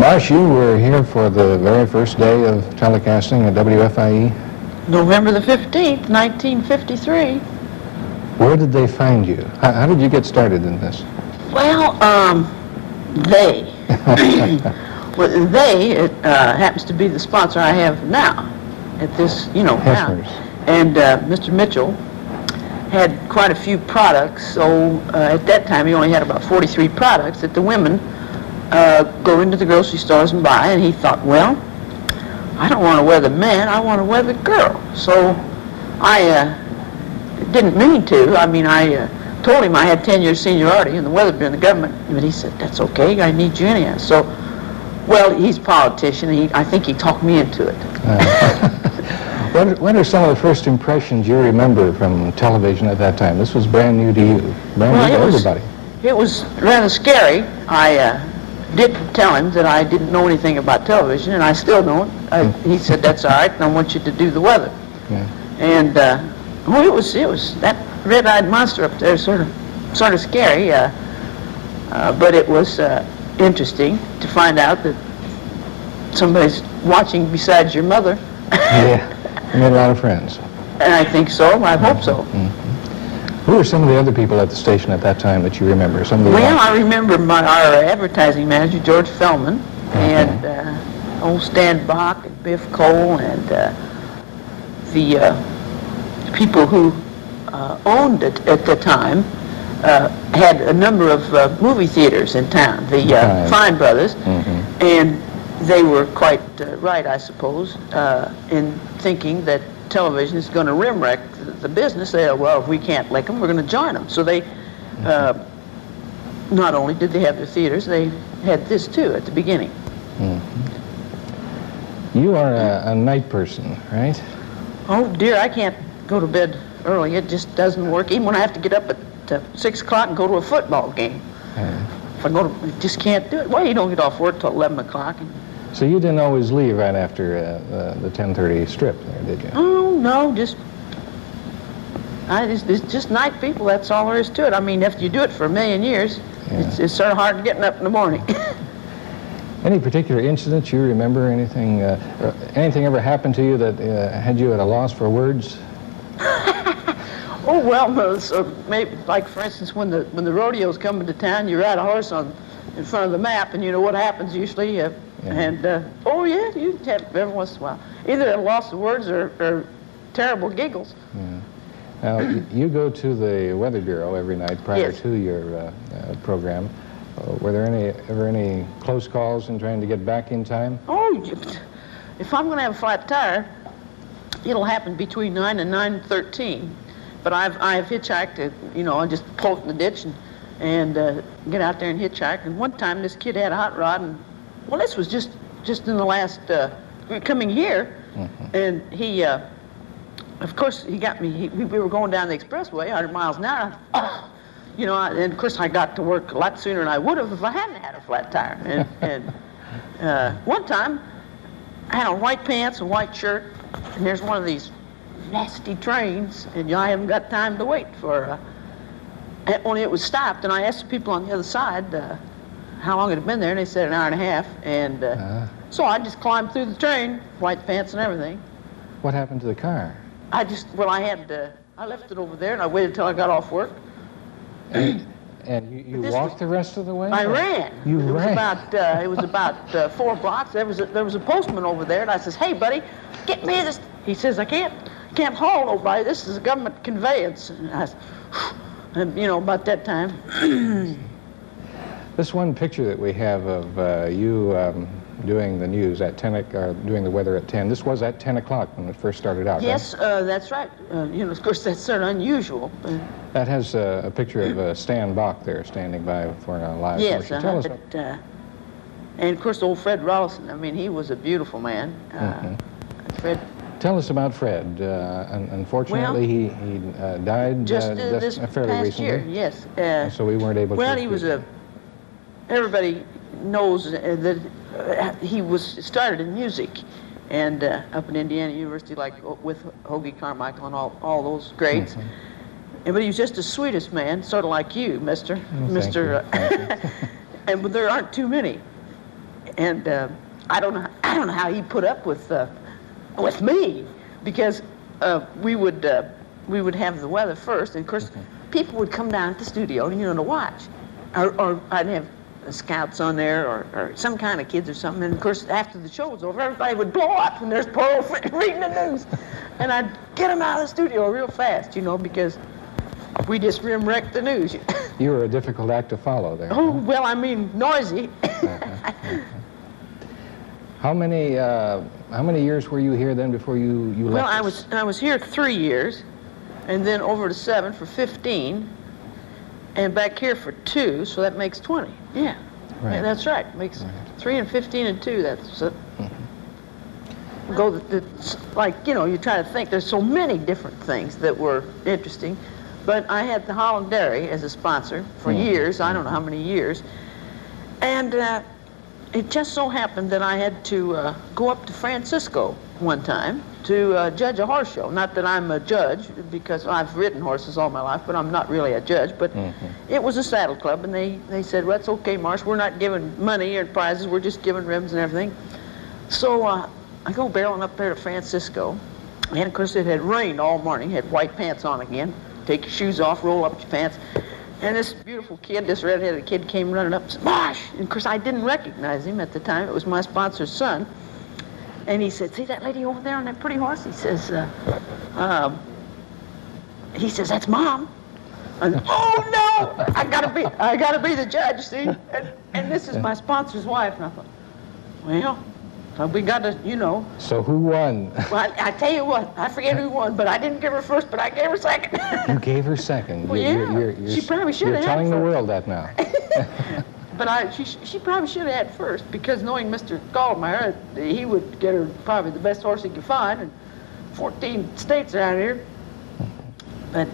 Marsh, you were here for the very first day of telecasting at WFIE. November the 15th, 1953. Where did they find you? How did you get started in this? Well, they. Well, they, it happens to be the sponsor I have now at this, now. And Mr. Mitchell had quite a few products, so at that time he only had about 43 products that the women go into the grocery stores and buy, and he thought, well, I don't want to wear the man, I want to wear the girl. So I didn't mean to. I mean, I told him I had 10 years seniority in the weather bureau in the government, but he said, that's okay, I need you anyhow. So, well, he's a politician, and I think he talked me into it. What are some of the first impressions you remember from television at that time? This was brand new to you, brand new to everybody. It was rather scary. I did tell him that I didn't know anything about television, and I still don't. He said, that's all right, and I want you to do the weather. Yeah. And, it was that red-eyed monster up there, sort of scary, but it was interesting to find out that somebody's watching besides your mother. Yeah, you made a lot of friends. And I think so. I hope so. Mm-hmm. Who were some of the other people at the station at that time that you remember? Well, I remember our advertising manager, George Feldman, and old Stan Bach and Biff Cole, and the people who owned it at the time had a number of movie theaters in town, the Fine Brothers, and they were quite right, I suppose, in thinking that television is going to rim-wreck the business. They said, well, if we can't lick them, we're going to join them. So they, not only did they have their theaters, they had this too at the beginning. You are a night person, right? Oh dear, I can't go to bed early. It just doesn't work. Even when I have to get up at 6 o'clock and go to a football game. If I go to, I just can't do it. Well, you don't get off work till 11 o'clock. So you didn't always leave right after the 10:30 strip there, did you? Oh, no, it's just night people, that's all there is to it. I mean, after you do it for a million years, it's sort of hard getting up in the morning. Any particular incidents you remember? Anything ever happened to you that had you at a loss for words? Oh, well, so maybe, like, for instance, when the rodeo's coming to town, you ride a horse in front of the map, and you know what happens usually. And, oh, yeah, you have every once in a while. Either a loss of words or terrible giggles. Now, you go to the Weather Bureau every night prior to your program. Were there ever any close calls in trying to get back in time? Oh, if I'm going to have a flat tire, it'll happen between 9 and 9:13. But I've hitchhiked, I just pull it in the ditch and get out there and hitchhike. And one time this kid had a hot rod, and well, this was just in the last coming here, and he, of course, he got me. We were going down the expressway, 100 miles an hour. And of course I got to work a lot sooner than I would have if I hadn't had a flat tire. And one time, I had on white pants and white shirt, and there's one of these nasty trains, and I haven't got time to wait for. Only it was stopped, and I asked the people on the other side how long it had been there, and they said an hour and a half. And so I just climbed through the train, white pants and everything. What happened to the car? I left it over there, and I waited till I got off work. And you walked the rest of the way? I ran. You ran? It was about 4 blocks. There was a postman over there, and I says, "Hey, buddy, get me this." He says, "I can't haul nobody. This is a government conveyance." And I said, and about that time. This one picture that we have of you doing the news at 10, doing the weather at 10. This was at 10 o'clock when it first started out. Yes, right? That's right. Of course, that's sort of unusual. That has a picture of Stan Bach there standing by for a live motion. Tell us and of course, old Fred Rollison. I mean, he was a beautiful man. Fred. Tell us about Fred. Unfortunately, he died just this fairly past recently. year. Yes. So we weren't able to. Well, he was everybody knows that he started in music, and up in Indiana University, like with Hoagie Carmichael and all those greats. But he was just the sweetest man, sort of like you, Mister. Thank you. But there aren't too many. And I don't know how he put up with me, because we would have the weather first, and of course people would come down at the studio, to watch, or I'd have scouts on there, or some kind of kids or something, and of course after the show was over, everybody would blow up, and there's poor old Fred reading the news, and I'd get them out of the studio real fast, because we just rim-wrecked the news. You were a difficult act to follow there. Oh, well, I mean, noisy. How many years were you here then before you left? Well, I was here 3 years, and then over to 7 for 15, and back here for 2, so that makes 20. Yeah, right. Yeah, that's right. Makes 3 and 15 and 2. That's like, you try to think. There's so many different things that were interesting, but I had the Holland Dairy as a sponsor for years. I don't know how many years, and it just so happened that I had to go up to Francisco one time to judge a horse show. Not that I'm a judge, because I've ridden horses all my life, but I'm not really a judge. But it was a saddle club, and they said, well, that's okay, Marsh, we're not giving money or prizes, we're just giving ribbons and everything. So I go barreling up there to Francisco, and of course it had rained all morning, had white pants on again. Take your shoes off, roll up your pants. And this beautiful kid, this red-headed kid, came running up and said, Marsh! And of course I didn't recognize him at the time. It was my sponsor's son. And he said, see that lady over there on that pretty horse? He says, that's Mom. I said, oh no! I gotta be the judge, see? And this is my sponsor's wife. And I thought, well, we got to, So who won? Well, I tell you what, I forget who won, but I didn't give her first, but I gave her second. You gave her second. Well, she probably should have had You're telling the first. world that now. But she probably should have had first, because knowing Mr. Goldmeyer, he would get her probably the best horse he could find, and 14 states out here. But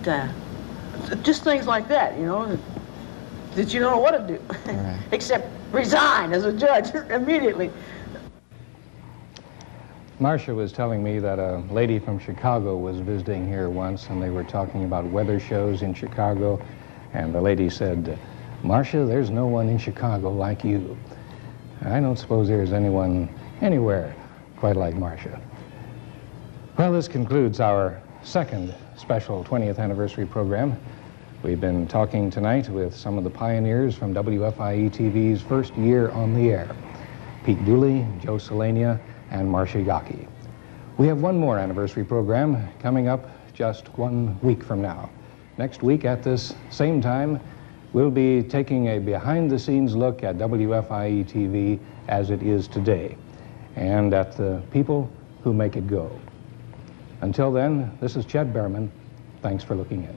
just things like that, that you don't know what to do, Right. except resign as a judge immediately. Marcia was telling me that a lady from Chicago was visiting here once, and they were talking about weather shows in Chicago, and the lady said, Marcia, there's no one in Chicago like you. I don't suppose there's anyone anywhere quite like Marcia. Well, this concludes our second special 20th anniversary program. We've been talking tonight with some of the pioneers from WFIE-TV's first year on the air, Pete Dooley, Joe Selania, and Marcia Yockey. We have one more anniversary program coming up just 1 week from now. Next week at this same time, we'll be taking a behind-the-scenes look at WFIE-TV as it is today, and at the people who make it go. Until then, this is Chet Behrman. Thanks for looking in.